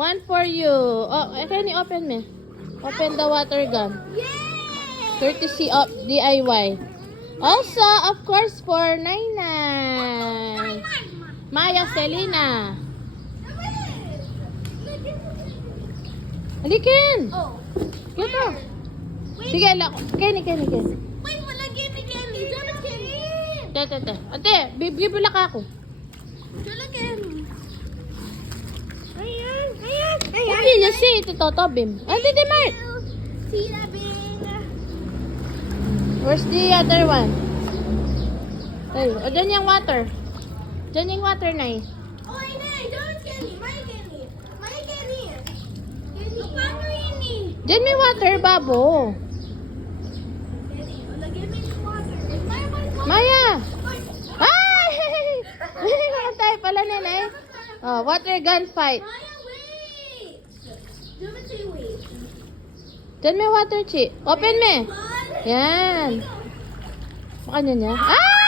One for you. Oh, can you open me? Open the water gun. Yay! Courtesy of DIY. Also, of course, for Nainay. Maya Selena. Halikin. Oh. Kito. Sige, Kenny. Wait, wala Kenny. Dapat Kenny. Ate, bibila ka ako. Wala Kenny. Ayan. Hindi niya si Tito Bim. Ate, Mart. Sila Bing. Where's the other one? Ay, dyan yung water. Dyan yung water, Nay. Oh, Inay, dapat Kenny. May Kenny. Paano ini? Dyan may water, Babo. Kenny, lagyan mo yung water. Maya! Ay! Nakatay pala, Nanay. Oh, water gun fight. Maya, wait. Dapat say wait. Dyan may water, Chi. Open me. One. Yan. Makanya niya. Ah!